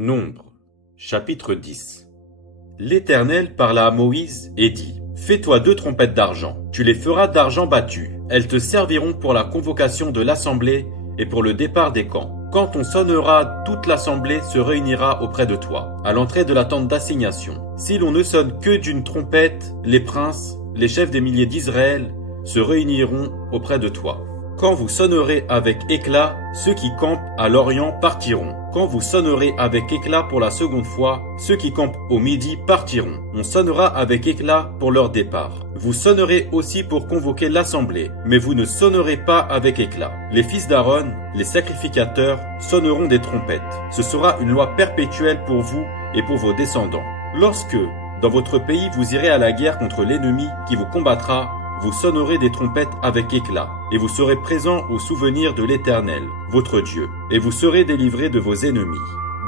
Nombre, chapitre 10. L'Éternel parla à Moïse et dit : Fais-toi 2 trompettes d'argent. Tu les feras d'argent battu. Elles te serviront pour la convocation de l'assemblée et pour le départ des camps. Quand on sonnera, toute l'assemblée se réunira auprès de toi, à l'entrée de la tente d'assignation. Si l'on ne sonne que d'une trompette, les princes, les chefs des milliers d'Israël, se réuniront auprès de toi. Quand vous sonnerez avec éclat, ceux qui campent à l'Orient partiront. Quand vous sonnerez avec éclat pour la seconde fois, ceux qui campent au midi partiront. On sonnera avec éclat pour leur départ. Vous sonnerez aussi pour convoquer l'assemblée, mais vous ne sonnerez pas avec éclat. Les fils d'Aaron, les sacrificateurs, sonneront des trompettes. Ce sera une loi perpétuelle pour vous et pour vos descendants. Lorsque, dans votre pays, vous irez à la guerre contre l'ennemi qui vous combattra, vous sonnerez des trompettes avec éclat, et vous serez présents au souvenir de l'Éternel, votre Dieu, et vous serez délivrés de vos ennemis.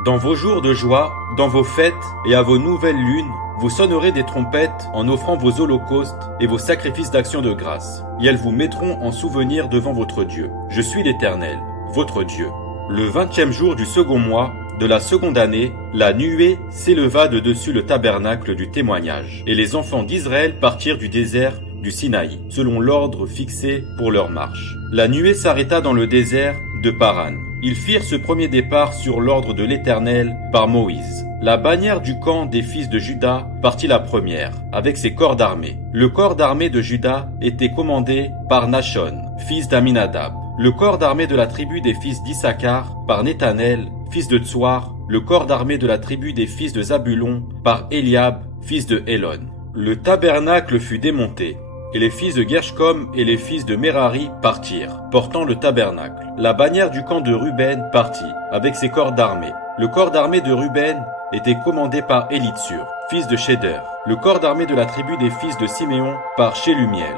Dans vos jours de joie, dans vos fêtes et à vos nouvelles lunes, vous sonnerez des trompettes en offrant vos holocaustes et vos sacrifices d'action de grâce, et elles vous mettront en souvenir devant votre Dieu. Je suis l'Éternel, votre Dieu. Le 20e jour du second mois, de la seconde année, la nuée s'éleva de dessus le tabernacle du témoignage, et les enfants d'Israël partirent du désert du Sinaï, selon l'ordre fixé pour leur marche. La nuée s'arrêta dans le désert de Paran. Ils firent ce premier départ sur l'ordre de l'Éternel par Moïse. La bannière du camp des fils de Juda partit la première, avec ses corps d'armée. Le corps d'armée de Juda était commandé par Nachon, fils d'Aminadab. Le corps d'armée de la tribu des fils d'Issachar par Nethanel, fils de Tsoar. Le corps d'armée de la tribu des fils de Zabulon par Eliab, fils de Hélon. Le tabernacle fut démonté. Et les fils de Gershkom et les fils de Merari partirent, portant le tabernacle. La bannière du camp de Ruben partit, avec ses corps d'armée. Le corps d'armée de Ruben était commandé par Élitsur, fils de Chéder. Le corps d'armée de la tribu des fils de Siméon par Shelumiel,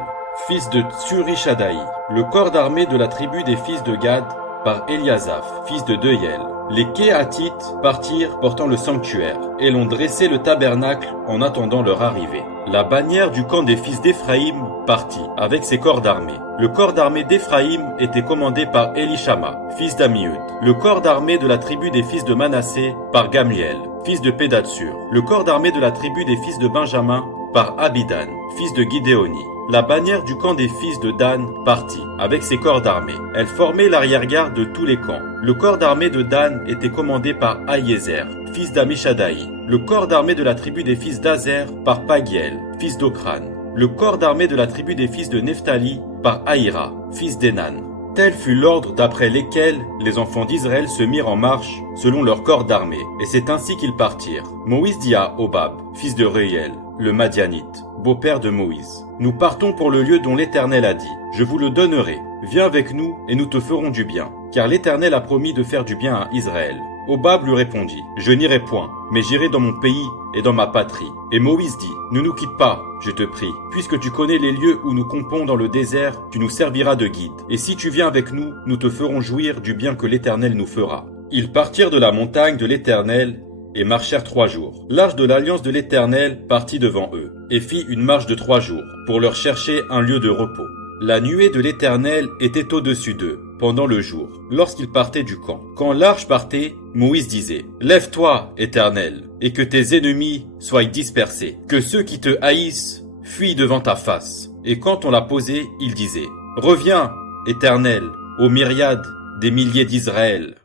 fils de Tsurishadaï. Le corps d'armée de la tribu des fils de Gad par Eliasaph, fils de Deuiel. Les Kéhatites partirent portant le sanctuaire, et l'ont dressé le tabernacle en attendant leur arrivée. La bannière du camp des fils d'Éphraïm partit, avec ses corps d'armée. Le corps d'armée d'Éphraïm était commandé par Élishama, fils d'Ammiud. Le corps d'armée de la tribu des fils de Manassé par Gamliel, fils de Pédatsur. Le corps d'armée de la tribu des fils de Benjamin par Abidan, fils de Gidéoni. La bannière du camp des fils de Dan partit, avec ses corps d'armée. Elle formait l'arrière-garde de tous les camps. Le corps d'armée de Dan était commandé par Aïézer, fils d'Amishadaï. Le corps d'armée de la tribu des fils d'Azer par Pagiel, fils d'Okran. Le corps d'armée de la tribu des fils de Nephtali par Aïra, fils d'Enan. Tel fut l'ordre d'après lesquels les enfants d'Israël se mirent en marche selon leur corps d'armée, et c'est ainsi qu'ils partirent. Moïse dit à Hobab, fils de Reuel, le Madianite, beau-père de Moïse : Nous partons pour le lieu dont l'Éternel a dit : Je vous le donnerai. Viens avec nous et nous te ferons du bien, car l'Éternel a promis de faire du bien à Israël. Hobab lui répondit : Je n'irai point, mais j'irai dans mon pays et dans ma patrie. Et Moïse dit : Ne nous quitte pas, je te prie. Puisque tu connais les lieux où nous campons dans le désert, tu nous serviras de guide. Et si tu viens avec nous, nous te ferons jouir du bien que l'Éternel nous fera. Ils partirent de la montagne de l'Éternel et marchèrent 3 jours. L'arche de l'alliance de l'Éternel partit devant eux, et fit une marche de 3 jours, pour leur chercher un lieu de repos. La nuée de l'Éternel était au-dessus d'eux, pendant le jour, lorsqu'ils partaient du camp. Quand l'arche partait, Moïse disait : Lève-toi, Éternel, et que tes ennemis soient dispersés, que ceux qui te haïssent fuient devant ta face. Et quand on l'a posé, il disait : Reviens, Éternel, aux myriades des milliers d'Israël.